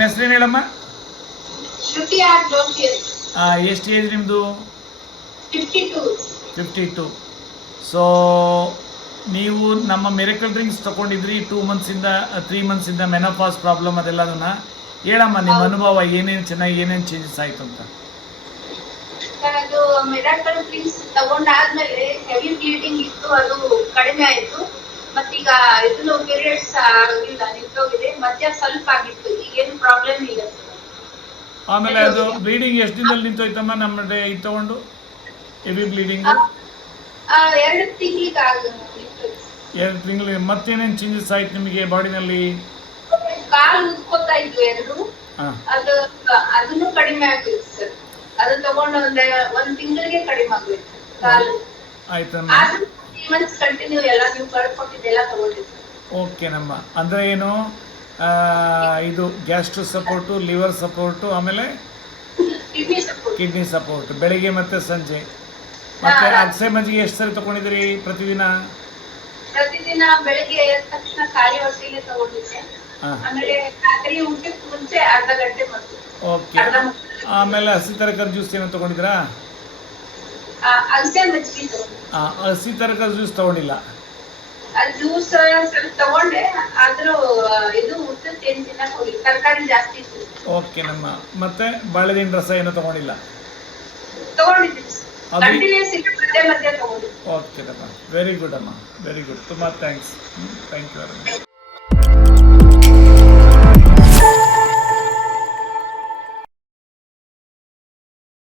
ನಿಮ್ಮ ಹೆಸರೇನು ಹೇಳಮ್ಮ? ಶ್ರುತಿ ಆರ್ ಜೋಶಿ. ಎಷ್ಟು ಏಜ್ ನಿಮ್ಮದು? 52. ಸೊ ನೀವು ನಮ್ಮ ಮಿರಕಲ್ ಡ್ರಿಂಕ್ಸ್ ತಗೊಂಡಿದ್ರಿ 2 ಮಂತ್ಸಿಂದ 3 ಮಂತ್ಸಿಂದ ಮೆನೋಪಾಸ್ ಪ್ರಾಬ್ಲಮ್ ಅದೆಲ್ಲದನ್ನ ಹೇಳಮ್ಮ, ನಿಮ್ಮ ಅನುಭವ ಏನೇನು ಚೆನ್ನಾಗಿ ಏನೇನು ಚೇಂಜಸ್ ಆಯಿತು ಅಂತ. ಅದು ಮಿರಾಕಲ್ ಡ್ರಿಂಕ್ಸ್ ತಗೊಂಡಾದ್ಮೇಲೆ ಹೆವಿ ಬ್ಲೀಡಿಂಗ್ ಇತ್ತು, ಅದು ಕಡಿಮೆ ಆಯ್ತು. ಮತ್ತೀಗ ಇದನ್ನು ಪೀರಿಯಡ್ಸ್ ಆಗಿಲ್ಲ, ನಿಂತೋಗಿದೆ. ಮಧ್ಯ ಸ್ವಲ್ಪ ಆಗಿತ್ತು, ಈಗೇನು ಪ್ರಾಬ್ಲಮ್ ಇಲ್ಲ. ಆಮೇಲೆ ಅದು ಬ್ಲೀಡಿಂಗ್ ಎಷ್ಟು ದಿನದಲ್ಲಿ ನಿಂತೋಯ್ತಮ್ಮ? ನಮ್ಮ ಇದು ತಗೊಂಡು ಹೆವಿ ಬ್ಲೀಡಿಂಗು 2 ತಿಂಗಳಿಗೆ ನಿಂತೋಯ್ತು. 2 ತಿಂಗಳು. ಮತ್ತೇನೇನು ಚೇಂಜಸ್ ಆಯ್ತು ನಿಮಗೆ ಬಾಡಿನಲ್ಲಿ? ಕಾಲು ಉದ್ಕೋತಾ ಇದ್ವು 2, ಅದು ಅದನ್ನು ಕಡಿಮೆ ಆಗಿತ್ತು ಸರ್. ಅದು ತಗೊಂಡು ಒಂದ್ ತಿಂಗಳಿಗೆ ಕಡಿಮೆ ಆಗೋಯ್ತು ಕಾಲು. ಆಯ್ತಮ್ಮ. 3 ಮಂತ್ಸ್ ಕಂಟಿನ್ಯೂ ಎಲ್ಲ ನೀವು ಬರ್ಕೊಟ್ಟಿದ್ದೆಲ್ಲ ತಗೊಂಡಿದ್ದು. ಓಕೆನಮ್ಮ. ಅಂದರೆ ಏನು, ಇದು ಗ್ಯಾಸ್ಟ್ರೋ ಸಪೋರ್ಟು, ಲಿವರ್ ಸಪೋರ್ಟು, ಆಮೇಲೆ ಕಿಡ್ನಿ ಸಪೋರ್ಟ್ ಬೆಳಿಗ್ಗೆ ಮತ್ತೆ ಸಂಜೆ. ಮತ್ತೆ ಅಗಸೆ ಮಜ್ಜಿಗೆ ಎಷ್ಟು ಸರಿ ತಗೊಂಡಿದ್ದೀರಿ ಪ್ರತಿದಿನ? ಪ್ರತಿದಿನ ಬೆಳಿಗ್ಗೆ ಎದ್ದ ತಕ್ಷಣ ಖಾಲಿ ಹೊಟ್ಟೆಗೆ ತಗೊಂಡಿದ್ದೆ. ಆಮೇಲೆ ರಾತ್ರಿ ಊಟಕ್ಕೆ ಮುಂಚೆ ಅರ್ಧ ಗಂಟೆ ಮತ್ತು. ಓಕೆ. ಆಮೇಲೆ ಹಸಿ ತರಕಾರಿ ಜ್ಯೂಸ್ ಏನೋ ತಗೊಂಡಿದ್ರಾ? ಅಗಸೆ ಮಜ್ಜಿಗೆ. ಹಸಿ ತರಕಾರಿ ಜ್ಯೂಸ್ ತಗೊಂಡಿಲ್ಲ? ಜ್ಯೂಸ್ ಸ್ವಲ್ಪ ತಗೊಂಡೆ, ಆದ್ರೂ ಇದು ಊಟಕ್ಕೆ ಏನ್ ತಿನ್ನಕ್ ಹೋಗಿ ತರಕಾರಿ ಜಾಸ್ತಿ ಇತ್ತು. ಓಕೆ ನಮ್ಮ. ಮತ್ತೆ ಬಾಳೆಹಣ್ಣಿನ ರಸ ಏನೋ ತಗೊಂಡಿಲ್ಲ? ತಗೊಂಡಿದ್ದೀನಿ ಕಂಟಿನ್ಯೂಸ್ ಮಧ್ಯೆ ಮಧ್ಯೆ ತಗೊಂಡಿದ್ದೀನಿ. ಓಕೆ ಅಮ್ಮ, ವೆರಿ ಗುಡ್ ಅಮ್ಮ, ವೆರಿ ಗುಡ್. ತುಂಬ thanks. Thank you very much.